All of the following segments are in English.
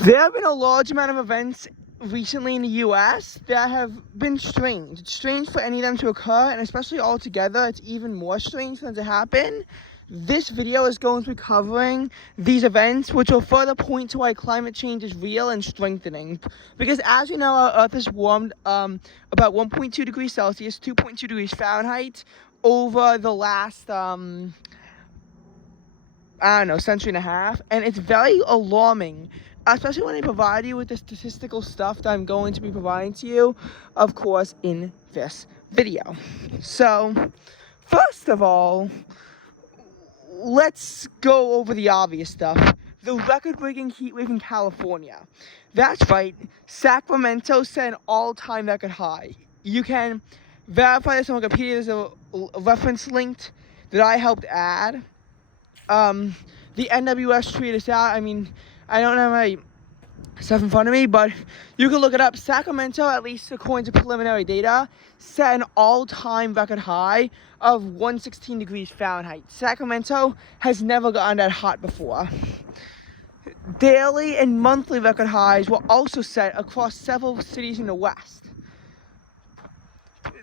There have been a large amount of events recently in the US that have been strange. It's strange for any of them to occur, and especially all together, it's even more strange for them to happen. This video is going to be covering these events, which will further point to why climate change is real and strengthening. Because as you know, our Earth has warmed about 1.2 degrees Celsius, 2.2 degrees Fahrenheit over the last century and a half, and it's very alarming, especially when they provide you with the statistical stuff that I'm going to be providing to you, of course, in this video. So, first of all, let's go over the obvious stuff. The record-breaking heat wave in California. That's right, Sacramento set an all-time record high. You can verify this on Wikipedia. There's a reference linked that I helped add. The NWS tweeted this out. I mean, I don't have my stuff in front of me, but you can look it up. Sacramento, at least according to preliminary data, set an all-time record high of 116 degrees Fahrenheit. Sacramento has never gotten that hot before. Daily and monthly record highs were also set across several cities in the West.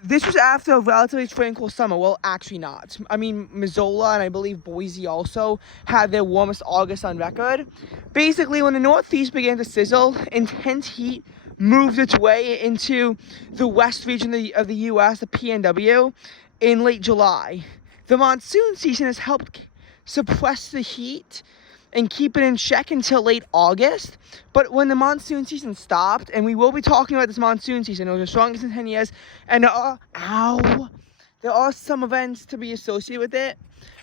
This was after a relatively tranquil summer. Well, actually not. I mean, Missoula and I believe Boise also had their warmest August on record. Basically, when the Northeast began to sizzle, intense heat moved its way into the west region of the U.S., the PNW, in late July. The monsoon season has helped suppress the heat and keep it in check until late August. But when the monsoon season stopped, and we will be talking about this monsoon season, it was the strongest in 10 years, and there are some events to be associated with it.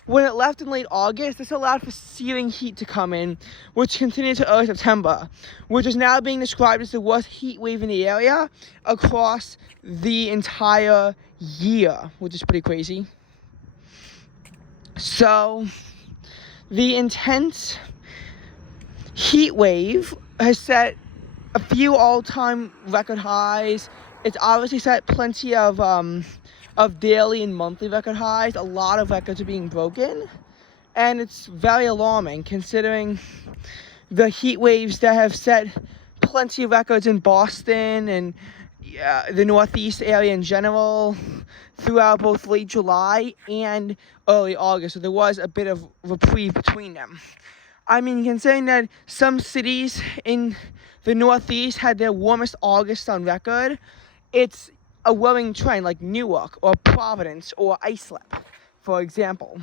When it left in late August, this allowed for searing heat to come in, which continued to early September, which is now being described as the worst heat wave in the area across the entire year, which is pretty crazy. So, the intense heat wave has set a few all-time record highs. It's obviously set plenty of daily and monthly record highs. A lot of records are being broken, and it's very alarming considering the heat waves that have set plenty of records in Boston and the Northeast area in general throughout both late July and early August. So there was a bit of reprieve between them. I mean, considering that some cities in the Northeast had their warmest August on record, it's a worrying trend, like Newark or Providence or Islip, for example.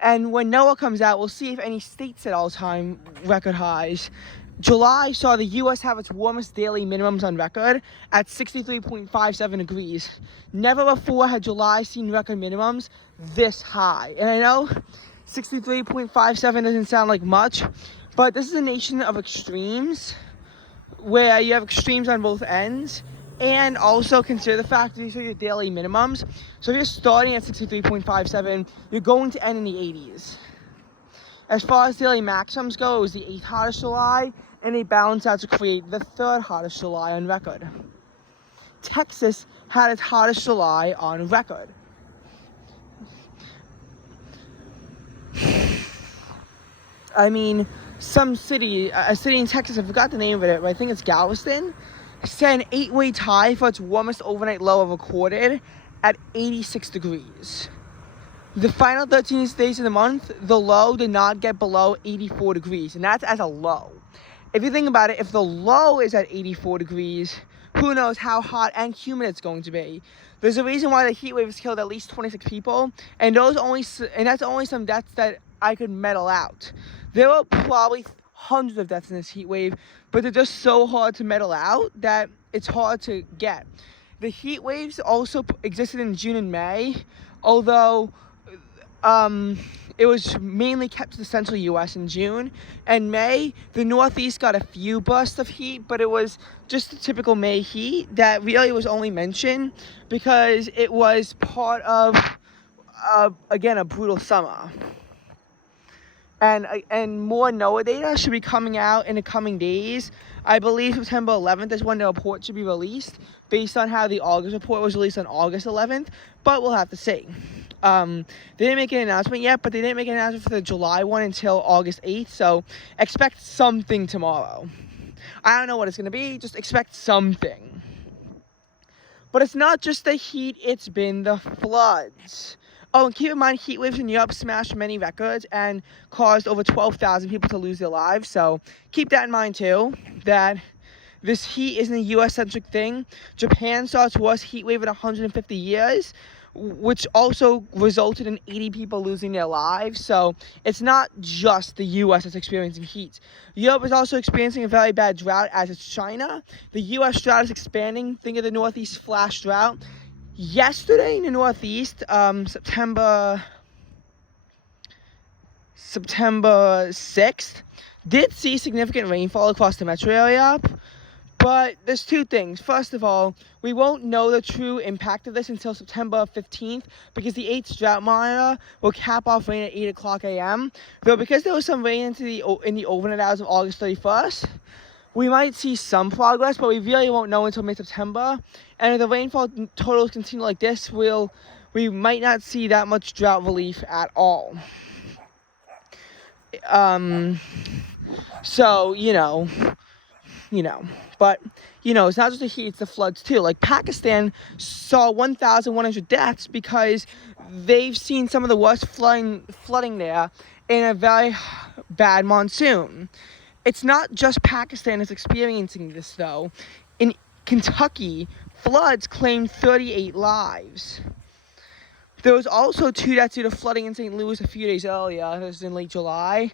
And when NOAA comes out, we'll see if any states set all-time record highs. July saw the U.S. have its warmest daily minimums on record at 63.57 degrees. Never before had July seen record minimums this high. And I know 63.57 doesn't sound like much, but this is a nation of extremes, where you have extremes on both ends. And also consider the fact that these are your daily minimums. So if you're starting at 63.57, you're going to end in the 80s. As far as daily maximums go, it was the 8th hottest July, and they balance out to create the 3rd hottest July on record. Texas had its hottest July on record. I mean, a city in Texas, I forgot the name of it, but I think it's Galveston, set an 8-way tie for its warmest overnight low recorded at 86 degrees. The final 13 days of the month, the low did not get below 84 degrees, and that's as a low. If you think about it, if the low is at 84 degrees, who knows how hot and humid it's going to be. There's a reason why the heat wave has killed at least 26 people, and that's only some deaths that I could medal out. There were probably hundreds of deaths in this heat wave, but they're just so hard to medal out that it's hard to get. The heat waves also existed in June and May, although it was mainly kept to the central U.S. in June. And May, the Northeast got a few bursts of heat, but it was just the typical May heat that really was only mentioned because it was part of, again, a brutal summer. And more NOAA data should be coming out in the coming days. I believe September 11th is when the report should be released, based on how the August report was released on August 11th, but we'll have to see. They didn't make an announcement yet, but they didn't make an announcement for the July one until August 8th, so expect something tomorrow. I don't know what it's going to be. Just expect something. But it's not just the heat, it's been the floods. Oh, and keep in mind, heat waves in Europe smashed many records and caused over 12,000 people to lose their lives. So keep that in mind too, that this heat isn't a US-centric thing. Japan saw its worst heat wave in 150 years, which also resulted in 80 people losing their lives. So it's not just the US that's experiencing heat. Europe is also experiencing a very bad drought, as is China. The US drought is expanding. Think of the Northeast flash drought. Yesterday in the Northeast, September 6th, did see significant rainfall across the metro area. But there's two things. First of all, we won't know the true impact of this until September 15th because the 8th drought monitor will cap off rain at 8 o'clock a.m. Though because there was some rain in the overnight hours of August 31st, we might see some progress, but we really won't know until mid-September. And if the rainfall totals continue like this, we might not see that much drought relief at all. So, but, it's not just the heat, it's the floods too. Like Pakistan saw 1,100 deaths because they've seen some of the worst flooding there in a very bad monsoon. It's not just Pakistan that's experiencing this though. In Kentucky, floods claimed 38 lives. There was also 2 deaths due to flooding in St. Louis a few days earlier. This was in late July.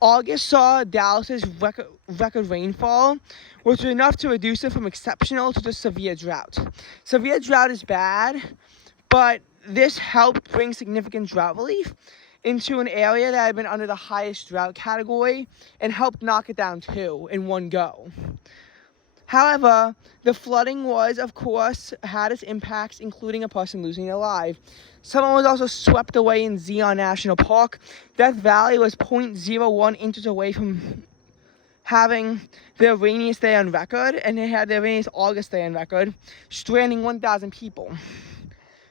August saw Dallas's record rainfall, which was enough to reduce it from exceptional to just severe drought. Severe drought is bad, but this helped bring significant drought relief into an area that had been under the highest drought category and helped knock it down too in one go. However, the flooding of course, had its impacts, including a person losing their life. Someone was also swept away in Zion National Park. Death Valley was 0.01 inches away from having their rainiest day on record, and they had their rainiest August day on record, stranding 1,000 people.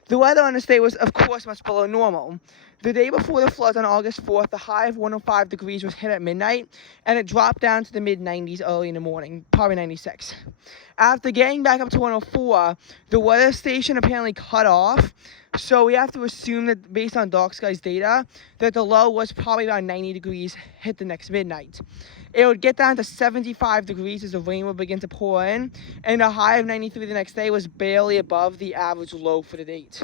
The weather on the state was, of course, much below normal. The day before the floods on August 4th, the high of 105 degrees was hit at midnight, and it dropped down to the mid-90s early in the morning, probably 96. After getting back up to 104, the weather station apparently cut off, so we have to assume that, based on Dark Skies data, that the low was probably about 90 degrees hit the next midnight. It would get down to 75 degrees as the rain would begin to pour in, and a high of 93 the next day was barely above the average low for the date.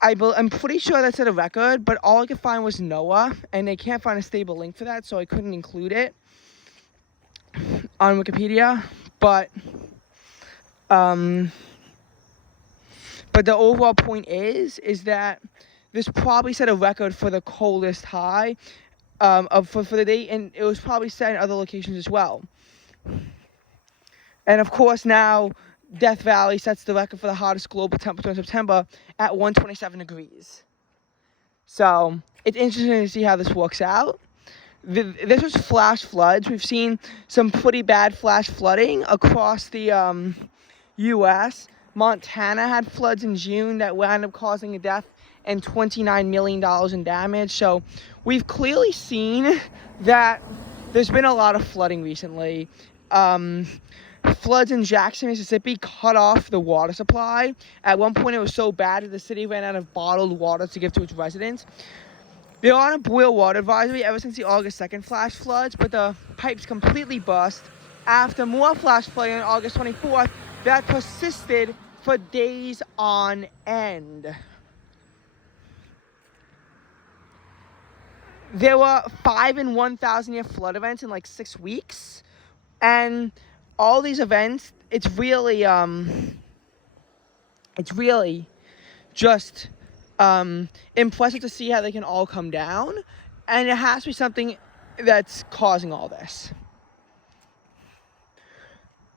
I'm pretty sure that set a record, but all I could find was NOAA, and they can't find a stable link for that, so I couldn't include it on Wikipedia. But the overall point is that this probably set a record for the coldest high for the day, and it was probably set in other locations as well. And of course now, Death Valley sets the record for the hottest global temperature in September at 127 degrees. So it's interesting to see how this works out. This was flash floods. We've seen some pretty bad flash flooding across the U.S. Montana had floods in June that wound up causing a death and $29 million in damage. So we've clearly seen that there's been a lot of flooding recently. Floods in Jackson, Mississippi cut off the water supply. At one point, it was so bad that the city ran out of bottled water to give to its residents. They're on a boil water advisory ever since the August 2nd flash floods, but the pipes completely burst after more flash flooding on August 24th that persisted for days on end. There were 5 in 1,000 year flood events in like 6 weeks, and all these events, it's really just impressive to see how they can all come down, and it has to be something that's causing all this.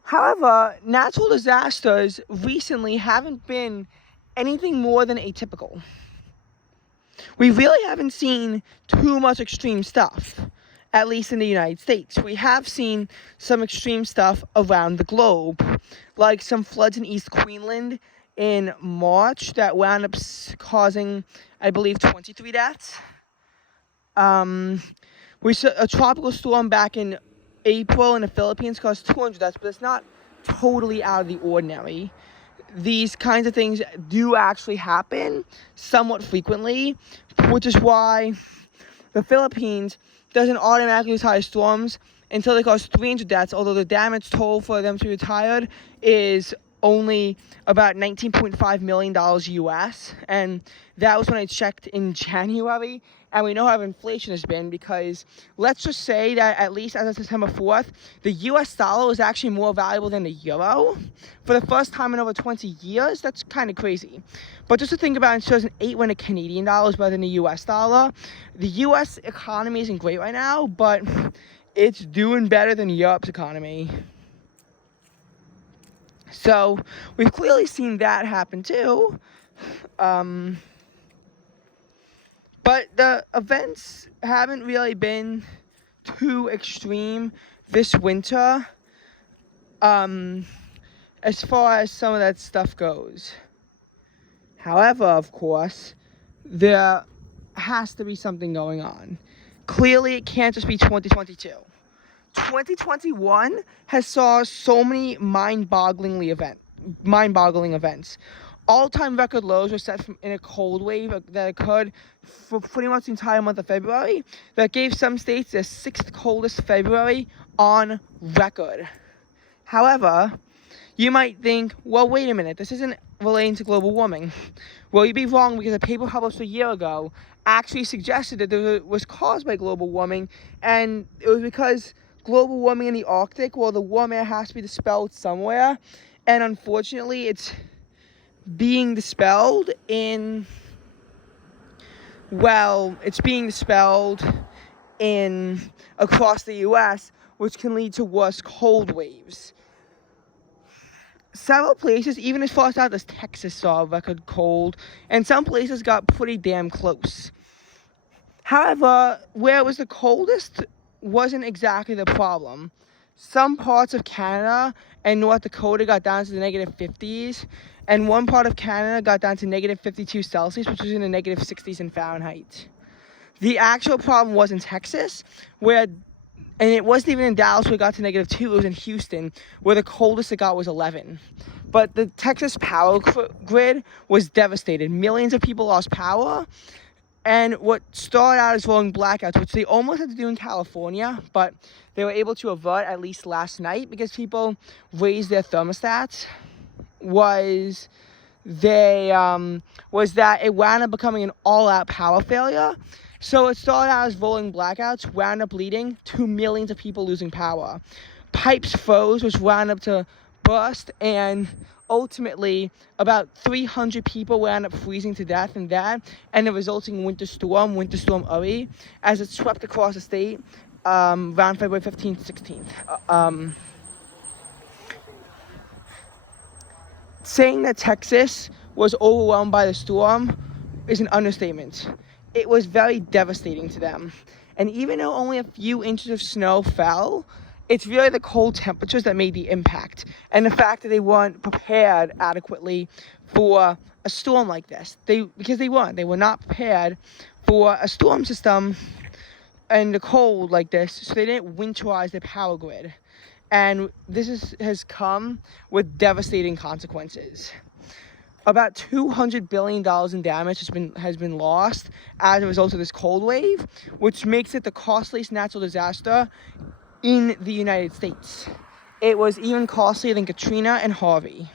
However, natural disasters recently haven't been anything more than atypical. We really haven't seen too much extreme stuff, at least in the United States. We have seen some extreme stuff around the globe, like some floods in East Queensland in March that wound up causing, I believe, 23 deaths. We saw a tropical storm back in April in the Philippines caused 200 deaths, but it's not totally out of the ordinary. These kinds of things do actually happen somewhat frequently, which is why the Philippines doesn't automatically retire storms until they cause 300 deaths, although the damage toll for them to be retired is only about $19.5 million US, and that was when I checked in January, and we know how inflation has been, because let's just say that at least as of September 4th, the US dollar is actually more valuable than the euro for the first time in over 20 years. That's kind of crazy. But just to think about, in 2008, when the Canadian dollar was better than the US dollar, the US economy isn't great right now, but it's doing better than Europe's economy. So we've clearly seen that happen too. But the events haven't really been too extreme this winter, as far as some of that stuff goes. However, of course, there has to be something going on. Clearly, it can't just be 2022. 2021 has saw so many mind-boggling events. All-time record lows were set in a cold wave that occurred for pretty much the entire month of February, that gave some states their 6th coldest February on record. However, you might think, well, wait a minute, this isn't relating to global warming. Well, you'd be wrong, because a paper published a year ago actually suggested that it was caused by global warming, and it was because global warming in the Arctic, well, the warm air has to be dispelled somewhere, and unfortunately, it's being dispelled across the US, which can lead to worse cold waves. Several places, even as far south as Texas, saw a record cold, and some places got pretty damn close. However, where it was the coldest wasn't exactly the problem. Some parts of Canada and North Dakota got down to the negative 50s, and one part of Canada got down to negative 52 Celsius, which was in the negative 60s in Fahrenheit. The actual problem was in Texas, and it wasn't even in Dallas where it got to negative 2, it was in Houston, where the coldest it got was 11. But the Texas power grid was devastated. Millions of people lost power, and what started out as rolling blackouts, which they almost had to do in California, but they were able to avert at least last night because people raised their thermostats, was that it wound up becoming an all-out power failure. So it started out as rolling blackouts, wound up leading to millions of people losing power. Pipes froze, which wound up to burst, and ultimately about 300 people wound up freezing to death in that, and the resulting Winter Storm Uri, as it swept across the state around February 15th, 16th. Saying that Texas was overwhelmed by the storm is an understatement. It was very devastating to them. And even though only a few inches of snow fell, it's really the cold temperatures that made the impact, and the fact that they weren't prepared adequately for a storm like this. Because they were not prepared for a storm system and the cold like this, so they didn't winterize their power grid. And this has come with devastating consequences. About $200 billion in damage has been lost as a result of this cold wave, which makes it the costliest natural disaster in the United States. It was even costlier than Katrina and Harvey.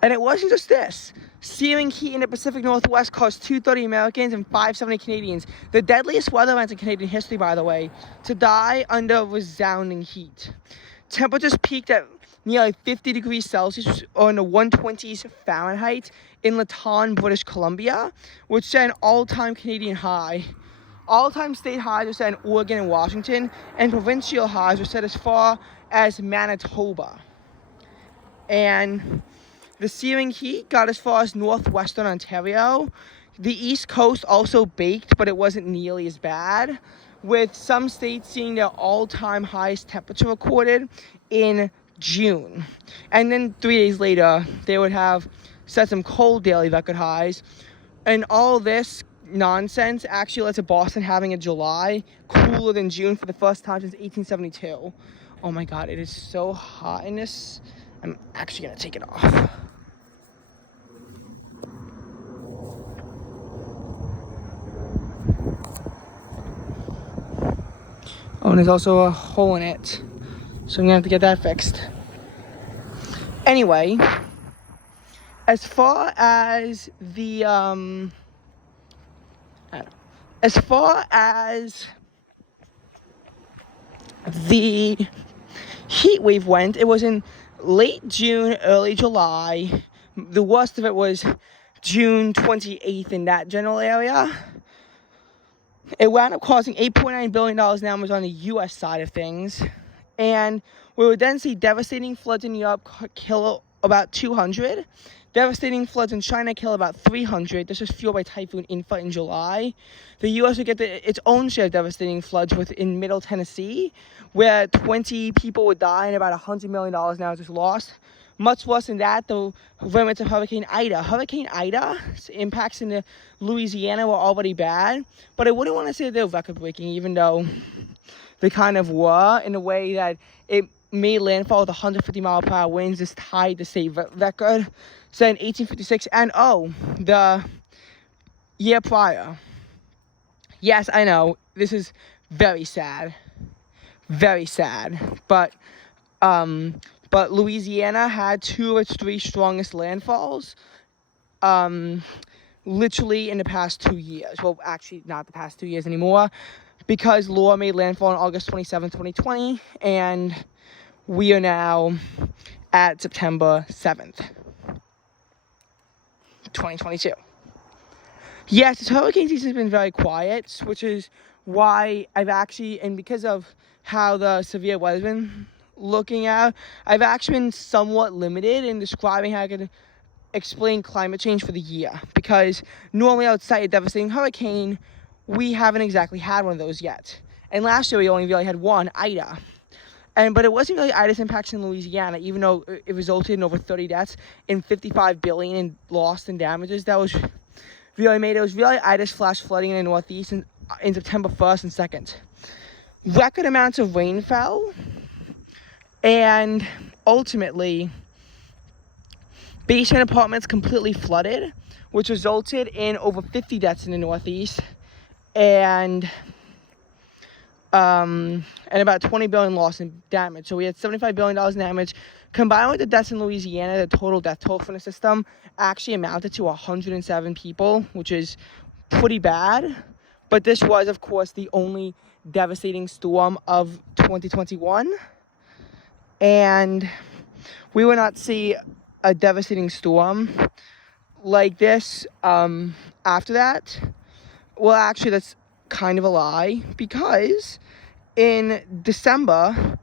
And it wasn't just this. Searing heat in the Pacific Northwest caused 230 Americans and 570 Canadians, the deadliest weather events in Canadian history, by the way, to die under resounding heat. Temperatures peaked at nearly 50 degrees Celsius, or in the 120s Fahrenheit, in Latone, British Columbia, which set an all-time Canadian high. All-time state highs were set in Oregon and Washington, and provincial highs were set as far as Manitoba. And the searing heat got as far as northwestern Ontario. The East Coast also baked, but it wasn't nearly as bad, with some states seeing their all-time highest temperature recorded in June. And then 3 days later, they would have set some cold daily record highs. And all this nonsense actually led to Boston having a July cooler than June for the first time since 1872. Oh my god, it is so hot in this. I'm actually gonna take it off. Oh, and there's also a hole in it, so I'm gonna have to get that fixed. Anyway, as far as the as far as the heat wave went, it was in late June, early July. The worst of it was June 28th in that general area. It wound up causing $8.9 billion damage on the U.S. side of things. And we would then see devastating floods in Europe kill about 200. Devastating floods in China kill about 300. This was fueled by Typhoon Infa in July. The U.S. would get its own share of devastating floods in Middle Tennessee, where 20 people would die and about $100 million now is just lost. Much worse than that, the remnants of Hurricane Ida. Hurricane Ida's impacts in Louisiana were already bad, but I wouldn't want to say they're record-breaking, even though they kind of were, in a way that it made landfall with 150-mile-per-hour winds. This tied the state record set in 1856 and the year prior. Yes, I know, this is very sad, but Louisiana had 2 of its 3 strongest landfalls, literally in the past 2 years. Well, actually, not the past 2 years anymore, because Laura made landfall on August 27, 2020, and we are now at September 7th, 2022. Yes, this hurricane season has been very quiet, which is why I've actually, and because of how the severe weather's been looking at, I've actually been somewhat limited in describing how I can explain climate change for the year, because normally I would cite a devastating hurricane. We haven't exactly had one of those yet, and last year we only really had one, Ida, but it wasn't really Ida's impacts in Louisiana, even though it resulted in over 30 deaths and $55 billion in loss and damages. That was really made. It was really Ida's flash flooding in the Northeast in September 1st and 2nd. Record amounts of rain fell, and ultimately basement apartments completely flooded, which resulted in over 50 deaths in the Northeast and about $20 billion loss in damage. So we had $75 billion in damage. Combined with the deaths in Louisiana, the total death toll from the system actually amounted to 107 people, which is pretty bad. But this was, of course, the only devastating storm of 2021. And we will not see a devastating storm like this after that. Well, actually, that's kind of a lie, because in December,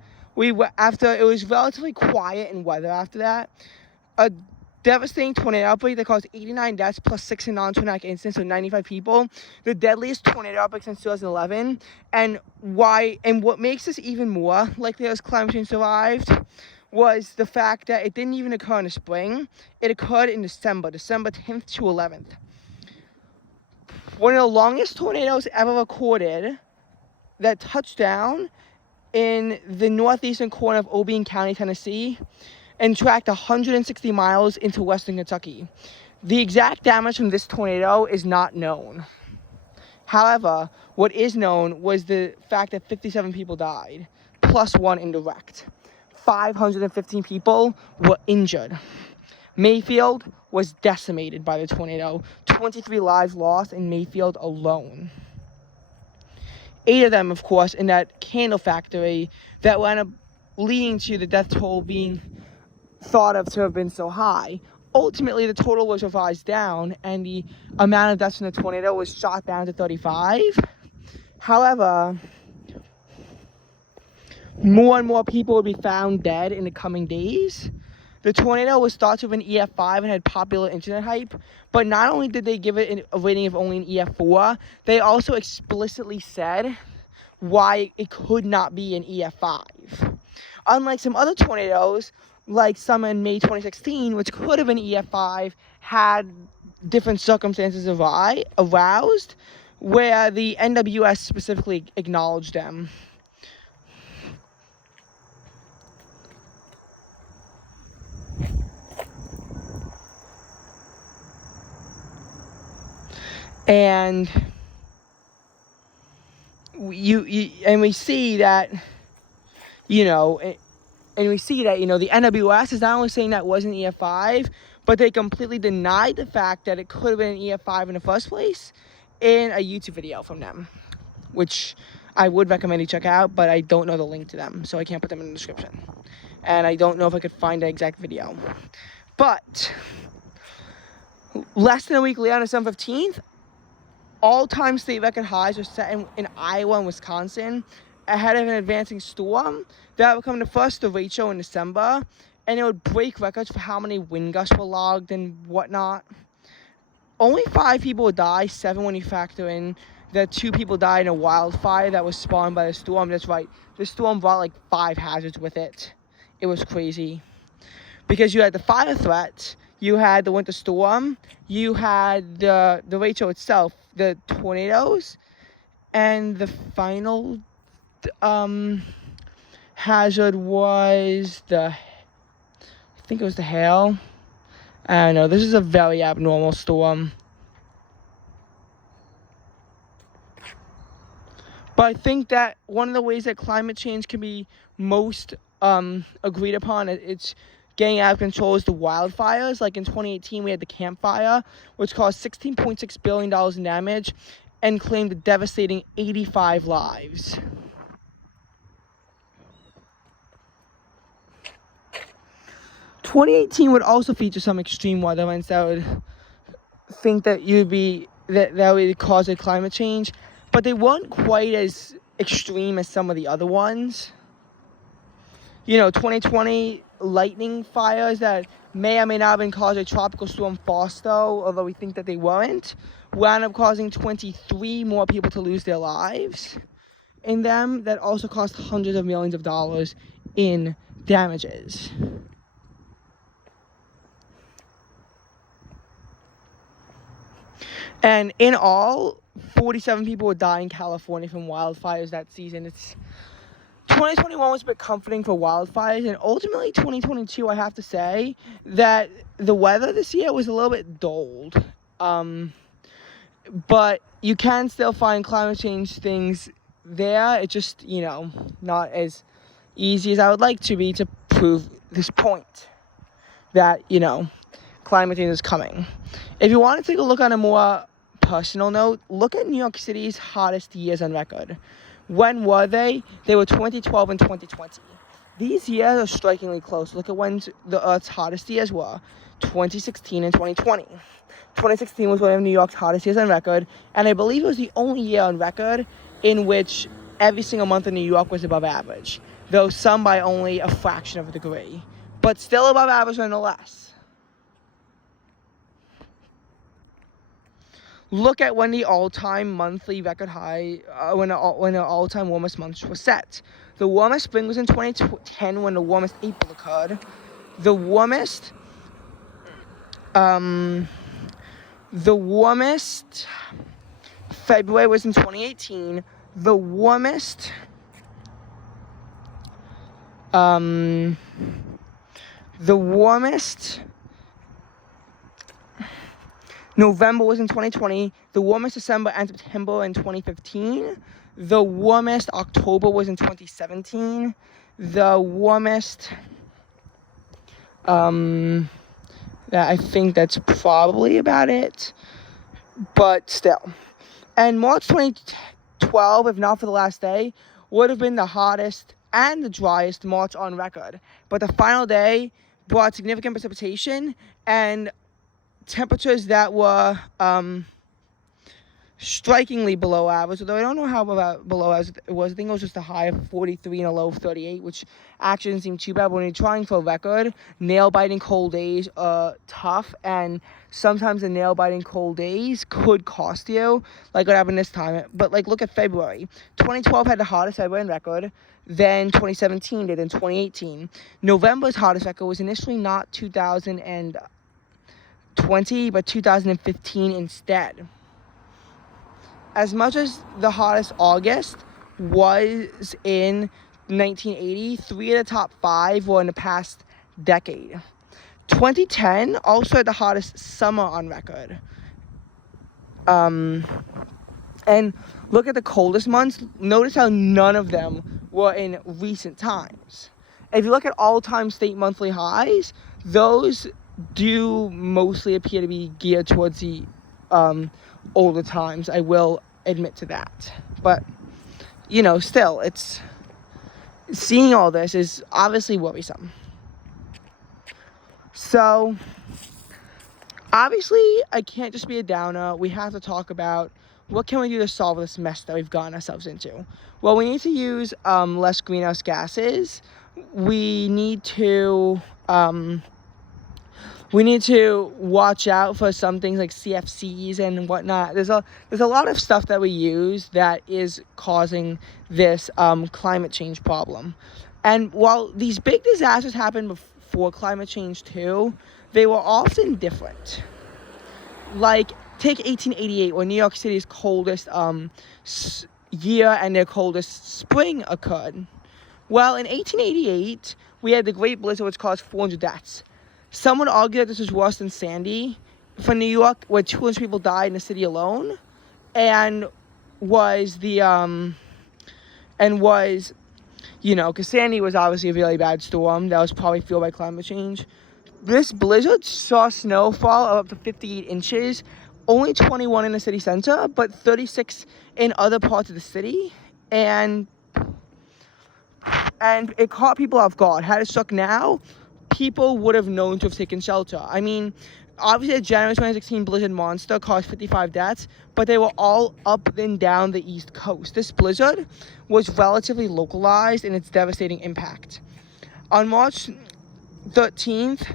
after it was relatively quiet in weather after that, a devastating tornado outbreak that caused 89 deaths plus 6 non-tornadic incidents, so 95 people, the deadliest tornado outbreak since 2011. And what makes this even more likely as climate change survived was the fact that it didn't even occur in the spring. It occurred in December 10th to 11th. One of the longest tornadoes ever recorded that touched down in the northeastern corner of Obion County, Tennessee, and tracked 160 miles into western Kentucky. The exact damage from this tornado is not known. However, what is known was the fact that 57 people died, plus 1 indirect. 515 people were injured. Mayfield was decimated by the tornado. 23 lives lost in Mayfield alone. 8 of them, of course, in that candle factory that wound up leading to the death toll being thought of to have been so high. Ultimately, the total was revised down, and the amount of deaths from the tornado was shot down to 35. However, more and more people would be found dead in the coming days. The tornado was thought to have been EF5 and had popular internet hype, but not only did they give it a rating of only an EF4, they also explicitly said why it could not be an EF5. Unlike some other tornadoes, like some in May 2016, which could have been EF5 had different circumstances aroused, where the NWS specifically acknowledged them. And we see that, the NWS is not only saying that wasn't EF5, but they completely denied the fact that it could have been EF5 in the first place in a YouTube video from them, which I would recommend you check out, but I don't know the link to them, so I can't put them in the description. And I don't know if I could find the exact video. But less than a week later, on December 15th, all-time state record highs were set in Iowa and Wisconsin ahead of an advancing storm that would become the first derecho in December, and it would break records for how many wind gusts were logged and whatnot. Only 5 people would die, 7 when you factor in that 2 people died in a wildfire that was spawned by the storm. That's right, the storm brought like 5 hazards with it. It was crazy. Because you had the fire threat, you had the winter storm, you had the derecho itself, the tornadoes, and the final hazard was I think it was the hail. I don't know, this is a very abnormal storm. But I think that one of the ways that climate change can be most agreed upon, it's getting out of control, is the wildfires. Like in 2018, we had the Camp Fire, which caused $16.6 billion in damage and claimed a devastating 85 lives. (2018) would also feature some extreme weather events that would think that that would cause a climate change, but they weren't quite as extreme as some of the other ones. 2020 lightning fires that may or may not have been caused by Tropical Storm Fausto, although we think that they weren't, wound up causing 23 more people to lose their lives in them. That also cost hundreds of millions of dollars in damages. And in all, 47 people would die in California from wildfires that season. 2021 was a bit comforting for wildfires, and ultimately 2022, I have to say that the weather this year was a little bit dulled. But you can still find climate change things there. It's just, not as easy as I would like to be to prove this point that, climate change is coming. If you want to take a look on a more personal note, look at New York City's hottest years on record. When were they? They were 2012 and 2020. These years are strikingly close. Look at when the Earth's hottest years were. 2016 and 2020. 2016 was one of New York's hottest years on record, and I believe it was the only year on record in which every single month in New York was above average, though some by only a fraction of a degree, but still above average nonetheless. Look at when the all-time monthly record high, when the all-time warmest month was set. The warmest spring was in 2010 when the warmest April occurred. The warmest February was in 2018. The warmest November was in 2020. The warmest December and September in 2015. The warmest October was in 2017. The warmest, I think that's probably about it. But still. And March 2012, if not for the last day, would have been the hottest and the driest March on record. But the final day brought significant precipitation and temperatures that were strikingly below average, although I don't know how below average it was. I think it was just a high of 43 and a low of 38, which actually didn't seem too bad. When you're trying for a record, nail-biting cold days are tough, and sometimes the nail-biting cold days could cost you, like what happened this time. But, look at February. 2012 had the hottest February on record, then 2017 did, in 2018. November's hottest record was initially not 2000 and 2020, but 2015 instead. As much as the hottest August was in 1980, 3 of the top 5 were in the past decade. 2010 also had the hottest summer on record. And look at the coldest months. Notice how none of them were in recent times. If you look at all-time state monthly highs, those do mostly appear to be geared towards the older times. I will admit to that. But, still, seeing all this is obviously worrisome. So, obviously, I can't just be a downer. We have to talk about what can we do to solve this mess that we've gotten ourselves into. Well, we need to use less greenhouse gases. We need to watch out for some things like CFCs and whatnot. There's a lot of stuff that we use that is causing this climate change problem. And while these big disasters happened before climate change too, they were often different. Like, take 1888, when New York City's coldest year and their coldest spring occurred. Well, in 1888, we had the Great Blizzard, which caused 400 deaths. Some would argue that this was worse than Sandy for New York, where 200 people died in the city alone, because Sandy was obviously a really bad storm that was probably fueled by climate change. This blizzard saw snowfall of up to 58 inches, only 21 in the city center, but 36 in other parts of the city, and it caught people off guard. Had it struck now, people would have known to have taken shelter. I mean, obviously the January 2016 blizzard monster caused 55 deaths, but they were all up and down the East Coast. This blizzard was relatively localized in its devastating impact. On March 13th,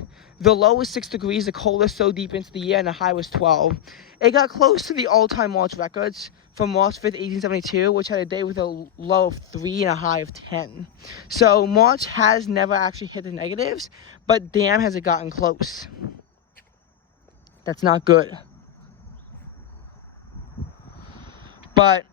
the low was 6 degrees, the coldest so deep into the year, and the high was 12. It got close to the all-time March records from March 5th, 1872, which had a day with a low of 3 and a high of 10. So March has never actually hit the negatives, but damn has it gotten close. That's not good. But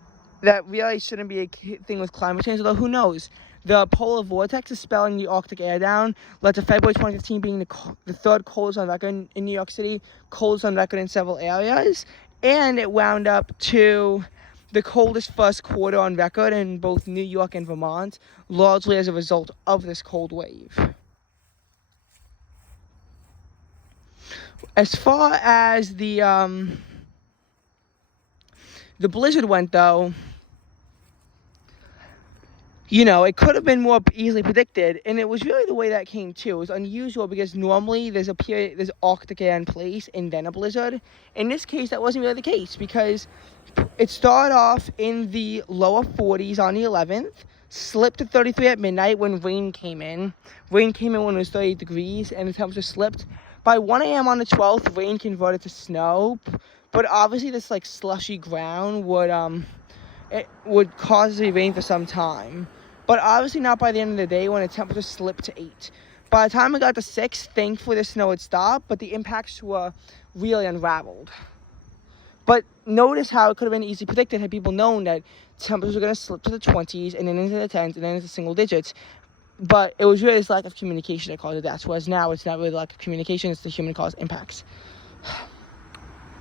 that really shouldn't be a thing with climate change, although who knows? The polar vortex is spelling the Arctic air down, led to February 2015 being the third coldest on record in New York City, coldest on record in several areas, and it wound up to the coldest first quarter on record in both New York and Vermont, largely as a result of this cold wave. As far as the blizzard went, though, it could have been more easily predicted, and it was really the way that came too. It was unusual because normally there's Arctic air in place and then a blizzard. In this case, that wasn't really the case because it started off in the lower 40s on the 11th, slipped to 33 at midnight when rain came in. Rain came in when it was 38 degrees, and the temperature slipped. By 1 a.m. on the 12th, rain converted to snow, but obviously this slushy ground would cause it to rain for some time. But obviously not by the end of the day when the temperature slipped to 8. By the time it got to 6, thankfully the snow had stopped, but the impacts were really unraveled. But notice how it could have been easily predicted had people known that temperatures were going to slip to the 20s and then into the 10s and then into single digits. But it was really this lack of communication that caused the deaths, whereas now it's not really lack of communication, it's the human-caused impacts.